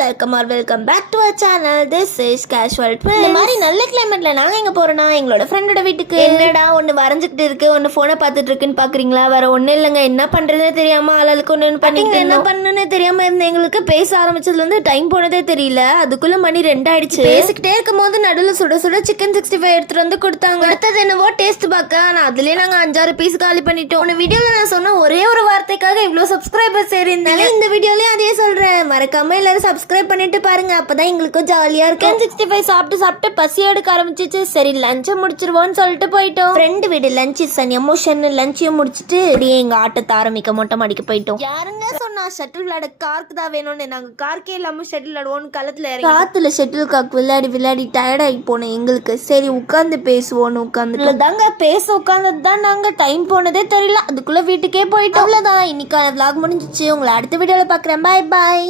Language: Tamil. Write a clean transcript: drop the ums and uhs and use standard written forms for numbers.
Welcome back to our channel. This is casual twins. இந்த மாதிரி நல்ல கிளைமேட்ல நாங்க எங்க போறோம்னா எங்களோட ஃப்ரெண்டோட வீட்டுக்கு. என்னடா ஒன்னு வரைஞ்சிக்கிட்டு இருக்கு, ஒன்னு போனை பார்த்துட்டு இருக்குன்னு பாக்குறீங்களா? வேற ஒண்ணு இல்லைங்க, என்ன பண்றதுன்னு தெரியாம ஆளுக்கு ஒண்ணு பண்ணிட்டு என்ன பண்ணணும்னு தெரியாம இருந்த எங்களுக்கு பேச ஆரம்பிச்சதுல இருந்து டைம் போனதே தெரியல. அதுக்குள்ள மணி 2 ஆயிடுச்சு. பேசிக்கிட்டே இருக்கும் போது நடுவில் சுட சுட சிக்கன் 65 எடுத்துட்டு வந்து கொடுத்தாங்க. அடுத்தது என்னவோ டேஸ்ட் பார்க்க, ஆனா அதுலயே நாங்க 5-6 பீஸ் காலி பண்ணிட்டோம். ஒரு வீடியோல நான் சொன்ன ஒரே ஒரு வார்த்தைக்காக இவ்வளவு சப்ஸ்கிரைபர்ஸ் இருந்தாலும் இந்த வீடியோலயும் அதே சொல்றேன். மறக்காம எல்லாரும் சப்ஸ்கிரைப் பண்ணிட்டு பாருங்க, அப்பதான் எங்களுக்கும் ஜாலியா இருக்கு. 65 சாப்பிட்டு பசி எடுக்க ஆரம்பிச்சிச்சு. சரி லஞ்சை முடிச்சிருவோம்னு சொல்லிட்டு போயிட்டோம். ஃப்ரெண்டு வீடு லஞ்ச் இஸ் அன் எமோஷன். லஞ்சையும் முடிச்சிட்டு அப்படியே எங்க ஆட்டத்தை ஆரம்பிக்க மொட்டை மாடிக்கு போயிட்டோம். யாருங்க சொன்னா ஷட்டில் விளையாட கார்க்கு தான் வேணும்னு? நாங்க கார்க்கே இல்லாம ஷட்டில் விளையாடுவோம். களத்துல காத்துல ஷட்டில் காக் விளையாடி டயர்ட் ஆகி போனோம் எங்களுக்கு. சரி உட்காந்து பேசுவோன்னு உட்காந்து தாங்க பேச உட்கார்ந்தது தான் நாங்க டைம் போனதே தெரியல. அதுக்குள்ள வீட்டுக்கே போயிட்டோம். அவ்வளவுதான், இன்னைக்கான vlog முடிஞ்சிச்சு. உங்களை அடுத்த வீடியோல பாக்குறேன். பாய் பாய்.